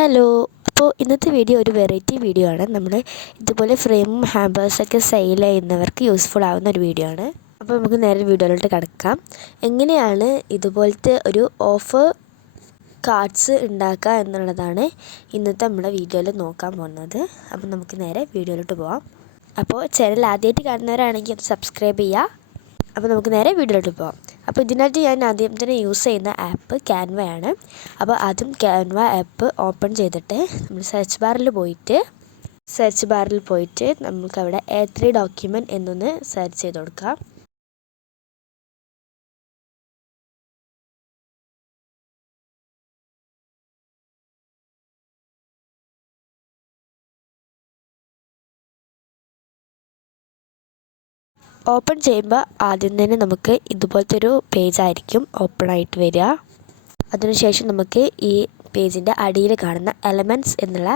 Hello. അപ്പോൾ ഇന്നത്തെ video ഒരു വെറൈറ്റി വീഡിയോ ആണ്. നമ്മൾ ഇതുപോലെ ഫ്രെയിമും ഹാമ്പേഴ്സൊക്കെ സെയിൽ ചെയ്യുന്നവർക്ക് യൂസ്ഫുൾ ആവുന്ന ഒരു വീഡിയോ ആണ്. അപ്പോൾ നമുക്ക് നേരെ വീഡിയോയിലോട്ട് കിടക്കാം. എങ്ങനെയാണ് ഇതുപോലത്തെ ഒരു ഓഫർ കാർഡ്സ് ഉണ്ടാക്കുക എന്നുള്ളതാണ് ഇന്നത്തെ നമ്മുടെ വീഡിയോയിൽ നോക്കാൻ പോകുന്നത്. അപ്പോൾ നമുക്ക് നേരെ വീഡിയോയിലോട്ട് പോകാം. അപ്പോൾ ചാനൽ ആദ്യമായിട്ട് കാണുന്നവരാണെങ്കിൽ ഒന്ന് സബ്സ്ക്രൈബ് ചെയ്യുക. അപ്പോൾ നമുക്ക് നേരെ വീഡിയോയിലോട്ട് പോകാം. അപ്പോൾ ഇതിനായിട്ട് ഞാൻ ആദ്യം തന്നെ യൂസ് ചെയ്യുന്ന ആപ്പ് ക്യാൻവയാണ്. അപ്പോൾ ആദ്യം ക്യാൻവ ആപ്പ് ഓപ്പൺ ചെയ്തിട്ട് നമ്മൾ സെർച്ച് ബാറിൽ പോയിട്ട് നമുക്കവിടെ A3 ഡോക്യുമെൻറ്റ് എന്നൊന്ന് സെർച്ച് ചെയ്ത് കൊടുക്കാം. ഓപ്പൺ ചെയ്യുമ്പോൾ ആദ്യം തന്നെ നമുക്ക് ഇതുപോലത്തെ ഒരു പേജായിരിക്കും ഓപ്പൺ ആയിട്ട് വരിക. അതിനുശേഷം നമുക്ക് ഈ പേജിൻ്റെ അടിയിൽ കാണുന്ന എലമെൻറ്റ്സ് എന്നുള്ള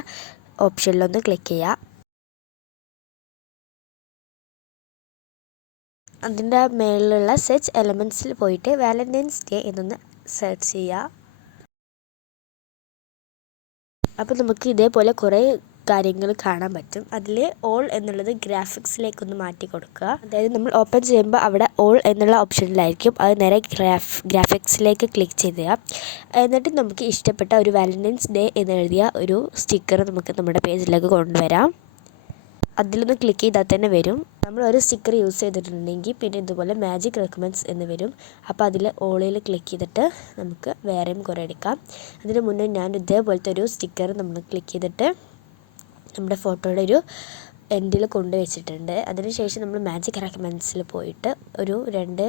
ഓപ്ഷനിലൊന്ന് ക്ലിക്ക് ചെയ്യുക. അതിൻ്റെ മേളിലുള്ള സെർച്ച് എലമെൻറ്റ്സിൽ പോയിട്ട് വാലന്റൈൻസ് ഡേ എന്നൊന്ന് സെർച്ച് ചെയ്യുക. അപ്പോൾ നമുക്ക് ഇതേപോലെ കുറേ കാര്യങ്ങൾ കാണാൻ പറ്റും. അതിൽ ഓൾ എന്നുള്ളത് ഗ്രാഫിക്സിലേക്കൊന്ന് മാറ്റി കൊടുക്കുക. അതായത് നമ്മൾ ഓപ്പൺ ചെയ്യുമ്പോൾ അവിടെ ഓൾ എന്നുള്ള ഓപ്ഷനിലായിരിക്കും. അത് നേരെ ഗ്രാഫിക്സിലേക്ക് ക്ലിക്ക് ചെയ്യുക. എന്നിട്ട് നമുക്ക് ഇഷ്ടപ്പെട്ട ഒരു വാലന്റൈൻസ് ഡേ എന്നെഴുതിയ ഒരു സ്റ്റിക്കർ നമുക്ക് നമ്മുടെ പേജിലേക്ക് കൊണ്ടുവരാം. അതിലൊന്ന് ക്ലിക്ക് ചെയ്താൽ തന്നെ വരും. നമ്മൾ ഒരു സ്റ്റിക്കർ യൂസ് ചെയ്തിട്ടുണ്ടെങ്കിൽ പിന്നെ ഇതുപോലെ മാജിക് റെക്കമെൻഡ്സ് എന്ന് വരും. അപ്പോൾ അതിൽ ഓളിൽ ക്ലിക്ക് ചെയ്തിട്ട് നമുക്ക് വേറെയും കുറേ എടുക്കാം. അതിന് മുന്നേ ഞാൻ ഇതേപോലത്തെ ഒരു സ്റ്റിക്കർ നമ്മൾ ക്ലിക്ക് ചെയ്തിട്ട് നമ്മുടെ ഫോട്ടോയുടെ ഒരു എൻഡിൽ കൊണ്ടുവച്ചിട്ടുണ്ട്. അതിനുശേഷം നമ്മൾ മാജിക് റെക്കമെൻഡ്സിൽ പോയിട്ട് ഒരു 2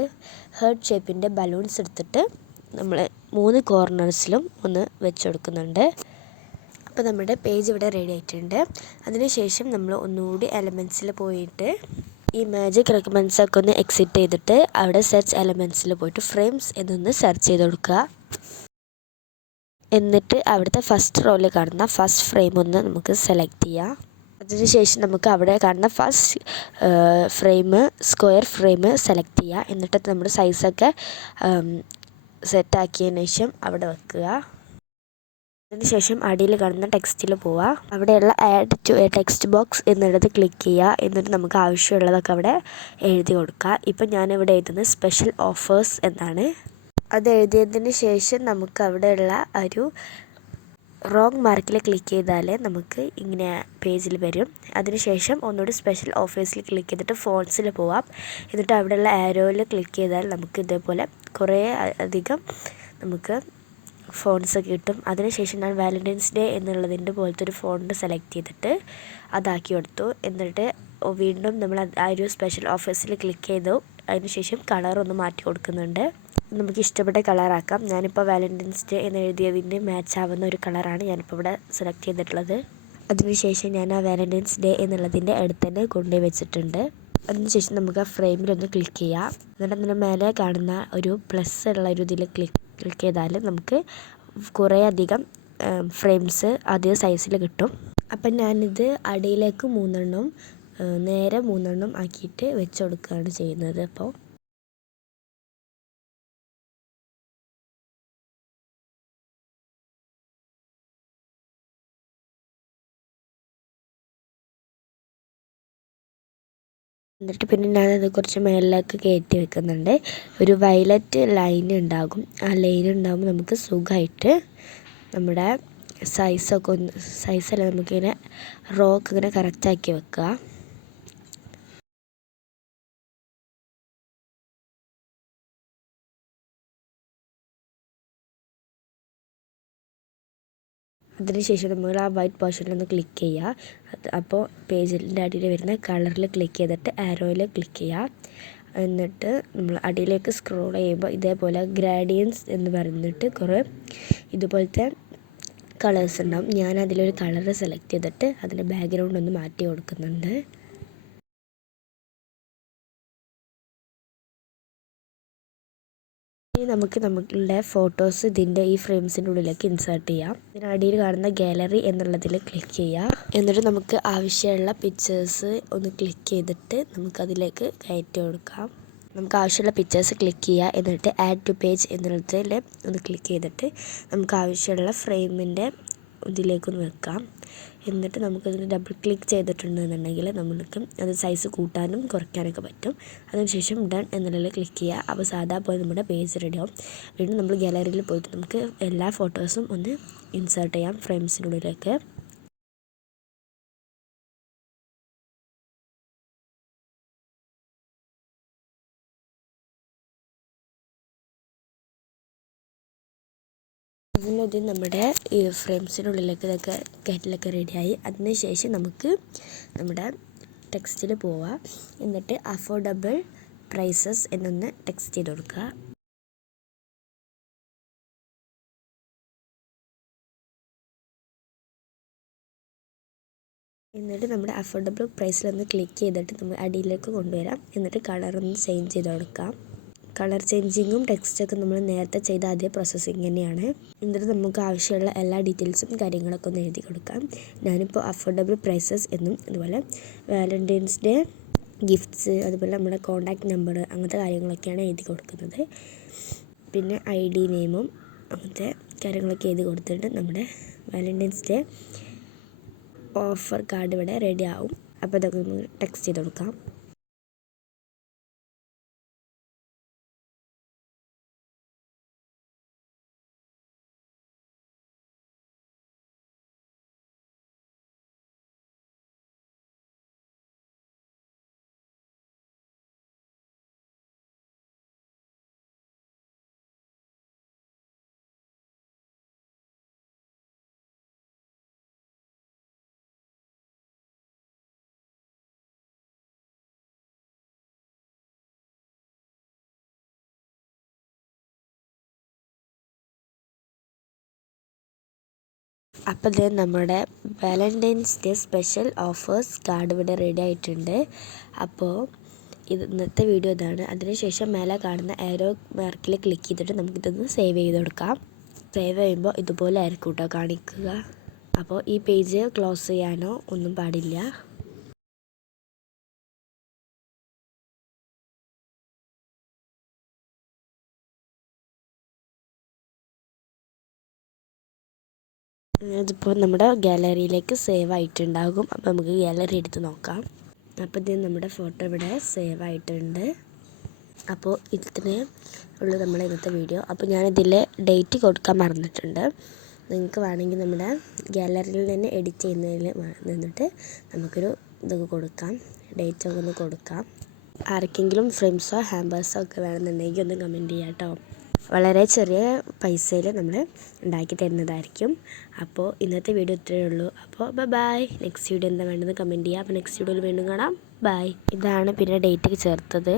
ഹേർട്ട് ഷേപ്പിൻ്റെ ബലൂൺസ് എടുത്തിട്ട് നമ്മൾ 3 കോർണേഴ്സിലും ഒന്ന് വെച്ച് കൊടുക്കുന്നുണ്ട്. അപ്പോൾ നമ്മുടെ പേജ് ഇവിടെ റെഡി ആയിട്ടുണ്ട്. അതിനുശേഷം നമ്മൾ ഒന്നുകൂടി എലമെൻറ്റ്സിൽ പോയിട്ട് ഈ മാജിക് റെക്കമെൻഡ്സൊക്കെ ഒന്ന് എക്സിറ്റ് ചെയ്തിട്ട് അവിടെ സെർച്ച് എലമെൻറ്റ്സിൽ പോയിട്ട് ഫ്രെയിംസ് എന്നൊന്ന് സെർച്ച് ചെയ്ത് കൊടുക്കുക. എന്നിട്ട് അവിടുത്തെ ഫസ്റ്റ് റോയിൽ കാണുന്ന ഫസ്റ്റ് ഫ്രെയിം ഒന്ന് നമുക്ക് സെലക്ട് ചെയ്യാം. അതിനുശേഷം നമുക്ക് അവിടെ കാണുന്ന ഫസ്റ്റ് സ്ക്വയർ ഫ്രെയിം സെലക്ട് ചെയ്യുക. എന്നിട്ട് നമ്മുടെ സൈസൊക്കെ സെറ്റാക്കിയതിന് ശേഷം അവിടെ വെക്കുക. അതിനുശേഷം അടിയിൽ കാണുന്ന ടെക്സ്റ്റിൽ പോവുക. അവിടെയുള്ള add to a text box എന്നുള്ളത് ക്ലിക്ക് ചെയ്യുക. എന്നിട്ട് നമുക്ക് ആവശ്യമുള്ളതൊക്കെ അവിടെ എഴുതി കൊടുക്കുക. ഇപ്പം ഞാനിവിടെ എഴുതുന്നത് സ്പെഷ്യൽ ഓഫേഴ്സ് എന്നാണ്. അത് എഴുതിയതിന് ശേഷം നമുക്ക് അവിടെയുള്ള ഒരു റോങ് മാർക്കിൽ ക്ലിക്ക് ചെയ്താൽ നമുക്ക് ഇങ്ങനെ പേജിൽ വരും. അതിനുശേഷം ഒന്നുകൂടി സ്പെഷ്യൽ ഓഫേഴ്സിൽ ക്ലിക്ക് ചെയ്തിട്ട് ഫോൺസിൽ പോവാം. എന്നിട്ട് അവിടെയുള്ള ആരോയിൽ ക്ലിക്ക് ചെയ്താൽ നമുക്ക് ഇതേപോലെ കുറേ അധികം നമുക്ക് ഫോൺസൊക്കെ കിട്ടും. അതിനുശേഷം ഞാൻ വാലന്റൈൻസ് ഡേ എന്നുള്ളതിൻ്റെ പോലത്തെ ഒരു ഫോണ്ട് സെലക്ട് ചെയ്തിട്ട് അതാക്കി കൊടുത്തു. എന്നിട്ട് വീണ്ടും നമ്മൾ ആ ഒരു സ്പെഷ്യൽ ഓഫേഴ്സിൽ ക്ലിക്ക് ചെയ്തു. അതിനുശേഷം കളറൊന്ന് മാറ്റി കൊടുക്കുന്നുണ്ട്. നമുക്ക് ഇഷ്ടപ്പെട്ട കളറാക്കാം. ഞാനിപ്പോൾ വാലന്റൈൻസ് ഡേ എന്ന് എഴുതിയതിൻ്റെ മാച്ച് ആവുന്ന ഒരു കളറാണ് ഞാനിപ്പോൾ ഇവിടെ സെലക്ട് ചെയ്തിട്ടുള്ളത്. അതിനുശേഷം ഞാൻ ആ വാലന്റൈൻസ് ഡേ എന്നുള്ളതിൻ്റെ അടുത്ത് തന്നെ കൊണ്ടുപോയി വെച്ചിട്ടുണ്ട്. അതിനുശേഷം നമുക്ക് ആ ഫ്രെയിമിലൊന്ന് ക്ലിക്ക് ചെയ്യാം. എന്നിട്ട് അതിന് മേലെ കാണുന്ന ഒരു പ്ലസ് ഉള്ള ഒരു ഇതിൽ ക്ലിക്ക് ചെയ്താൽ നമുക്ക് കുറേ അധികം ഫ്രെയിംസ് അതേ സൈസിൽ കിട്ടും. അപ്പം ഞാനിത് അടിയിലേക്ക് 3 എണ്ണം നേരെ 3 എണ്ണം ആക്കിയിട്ട് വെച്ച് കൊടുക്കുകയാണ് ചെയ്യുന്നത്. അപ്പോൾ എന്നിട്ട് പിന്നെ ഞാനത് കുറച്ച് മേളിലേക്ക് കയറ്റി വെക്കുന്നുണ്ട്. ഒരു വയലറ്റ് ലൈൻ ഉണ്ടാകും. ആ ലൈൻ ഉണ്ടാകുമ്പോൾ നമുക്ക് സുഖമായിട്ട് നമ്മുടെ സൈസല്ല നമുക്കിങ്ങനെ റോക്ക് ഇങ്ങനെ കറക്റ്റാക്കി വെക്കുക. അതിനുശേഷം നമ്മൾ ആ വൈറ്റ് പോർഷനിലൊന്ന് ക്ലിക്ക് ചെയ്യുക. അപ്പോൾ പേജിൻ്റെ അടിയിൽ വരുന്ന കളറിൽ ക്ലിക്ക് ചെയ്തിട്ട് ആരോയിൽ ക്ലിക്ക് ചെയ്യുക. എന്നിട്ട് നമ്മൾ അടിയിലേക്ക് സ്ക്രോൾ ചെയ്യുമ്പോൾ ഇതേപോലെ ഗ്രാഡിയൻസ് എന്ന് പറഞ്ഞിട്ട് കുറേ ഇതുപോലത്തെ കളേഴ്സ് ഉണ്ടാവും. ഞാൻ അതിലൊരു കളർ സെലക്ട് ചെയ്തിട്ട് അതിൻ്റെ ബാക്ക്ഗ്രൗണ്ട് ഒന്ന് മാറ്റി കൊടുക്കുന്നുണ്ട്. ഇനി നമുക്ക് നമ്മളുടെ ഫോട്ടോസ് ഇതിൻ്റെ ഈ ഫ്രെയിംസിൻ്റെ ഉള്ളിലേക്ക് ഇൻസേർട്ട് ചെയ്യാം. ഇതിനടിയിൽ കാണുന്ന ഗാലറി എന്നുള്ളതിൽ ക്ലിക്ക് ചെയ്യുക. എന്നിട്ട് നമുക്ക് ആവശ്യമുള്ള പിക്ചേഴ്സ് ഒന്ന് ക്ലിക്ക് ചെയ്തിട്ട് നമുക്കതിലേക്ക് കയറ്റി കൊടുക്കാം. നമുക്ക് ആവശ്യമുള്ള പിക്ചേഴ്സ് ക്ലിക്ക് ചെയ്യുക. എന്നിട്ട് ആഡ് ടു പേജ് എന്നുള്ളതിൽ ഒന്ന് ക്ലിക്ക് ചെയ്തിട്ട് നമുക്ക് ആവശ്യമുള്ള ഫ്രെയിമിൻ്റെ ഇതിലേക്കൊന്ന് വെക്കാം. എന്നിട്ട് നമുക്കതിന് ഡബിൾ ക്ലിക്ക് ചെയ്തിട്ടുണ്ടെന്നുണ്ടെങ്കിൽ നമുക്ക് അത് സൈസ് കൂട്ടാനും കുറയ്ക്കാനൊക്കെ പറ്റും. അതിനുശേഷം ഡൺ എന്നുള്ളതിൽ ക്ലിക്ക് ചെയ്യുക. അപ്പോൾ സാധാ പോലെ നമ്മുടെ പേജ് റെഡിയാവും. വീണ്ടും നമ്മൾ ഗാലറിയിൽ പോയിട്ട് നമുക്ക് എല്ലാ ഫോട്ടോസും ഒന്ന് ഇൻസേർട്ട് ചെയ്യാം ഫ്രെയിംസിനുള്ളിലേക്ക്. അതിനത് നമ്മുടെ ഈ ഫ്രെയിംസിനുള്ളിലേക്ക് ഇതൊക്കെ കയറ്റിലൊക്കെ റെഡിയായി. അതിനുശേഷം നമുക്ക് നമ്മുടെ ടെക്സ്റ്റിൽ പോവാം. എന്നിട്ട് അഫോർഡബിൾ പ്രൈസസ് എന്നൊന്ന് ടെക്സ്റ്റ് ചെയ്ത് കൊടുക്കുക. എന്നിട്ട് നമ്മുടെ അഫോർഡബിൾ പ്രൈസിലൊന്ന് ക്ലിക്ക് ചെയ്തിട്ട് നമ്മൾ അടിയിലേക്ക് കൊണ്ടുവരാം. എന്നിട്ട് കളറൊന്ന് ചേഞ്ച് ചെയ്ത് കൊടുക്കാം. കളർ ചേഞ്ചിങ്ങും ടെക്സ്റ്റൊക്കെ നമ്മൾ നേരത്തെ ചെയ്ത അതേ പ്രോസസ്സിങ് തന്നെയാണ്. എന്നിട്ട് നമുക്ക് ആവശ്യമുള്ള എല്ലാ ഡീറ്റെയിൽസും കാര്യങ്ങളൊക്കെ ഒന്ന് എഴുതി കൊടുക്കാം. ഞാനിപ്പോൾ അഫോർഡബിൾ പ്രൈസസ് എന്നും അതുപോലെ വാലന്റൈൻസ് ഡേ ഗിഫ്റ്റ്സ് അതുപോലെ നമ്മുടെ കോൺടാക്റ്റ് നമ്പർ അങ്ങനത്തെ കാര്യങ്ങളൊക്കെയാണ് എഴുതി കൊടുക്കുന്നത്. പിന്നെ ID നെയിമും അങ്ങനത്തെ കാര്യങ്ങളൊക്കെ എഴുതി കൊടുത്തിട്ട് നമ്മുടെ വാലന്റൈൻസ് ഡേ ഓഫർ കാർഡ് ഇവിടെ റെഡി ആവും. അപ്പോൾ ഇതൊക്കെ നമുക്ക് ടെക്സ്റ്റ് ചെയ്ത് കൊടുക്കാം. അപ്പോൾ ഇത് നമ്മുടെ Valentine's day special offers card ഇവിടെ റെഡി ആയിട്ടുണ്ട്. അപ്പോൾ ഇന്നത്തെ വീഡിയോ ഇതാണ്. അതിനുശേഷം മേലെ കാണുന്ന ആരോ മാർക്കിൽ ക്ലിക്ക് ചെയ്തിട്ട് നമുക്കിതൊന്ന് സേവ് ചെയ്ത് കൊടുക്കാം. സേവ് ചെയ്യുമ്പോൾ ഇതുപോലെ ആയിരിക്കും കേട്ടോ കാണിക്കുക. അപ്പോൾ ഈ പേജ് ക്ലോസ് ചെയ്യാനോ ഒന്നും പാടില്ല. ഇതിപ്പോൾ നമ്മുടെ ഗാലറിയിലേക്ക് സേവ് ആയിട്ടുണ്ടാകും. അപ്പോൾ നമുക്ക് ഗാലറി എടുത്ത് നോക്കാം. അപ്പോൾ ഇത് നമ്മുടെ ഫോട്ടോ ഇവിടെ സേവ് ആയിട്ടുണ്ട്. അപ്പോൾ ഇതിന് ഉള്ളു നമ്മുടെ ഇന്നത്തെ വീഡിയോ. അപ്പോൾ ഞാനിതിൽ ഡേറ്റ് കൊടുക്കാൻ മറന്നിട്ടുണ്ട്. നിങ്ങൾക്ക് വേണമെങ്കിൽ നമ്മുടെ ഗാലറിയിൽ നിന്ന് എഡിറ്റ് ചെയ്യുന്നതിൽ നിന്നിട്ട് നമുക്കൊരു ഇതൊക്കെ കൊടുക്കാം, ഡേറ്റൊക്കെ ഒന്ന് കൊടുക്കാം. ആർക്കെങ്കിലും ഫ്രെയിംസോ ഹാമ്പേഴ്സോ ഒക്കെ വേണമെന്നുണ്ടെങ്കിൽ ഒന്ന് കമൻറ്റ് ചെയ്യാം കേട്ടോ. വളരെ ചെറിയ പൈസയിൽ നമ്മൾ ഉണ്ടാക്കി തരുന്നതായിരിക്കും. അപ്പോൾ ഇന്നത്തെ വീഡിയോ ഇത്രയേ ഉള്ളൂ. അപ്പോൾ ബൈ. നെക്സ്റ്റ് വീഡിയോ എന്താ വേണ്ടത് കമൻറ്റ് ചെയ്യുക. അപ്പോൾ നെക്സ്റ്റ് വീഡിയോയിൽ വീണ്ടും കാണാം. ബൈ. ഇതാണ് പിന്നെ ഡേറ്റ് ചേർത്തത്.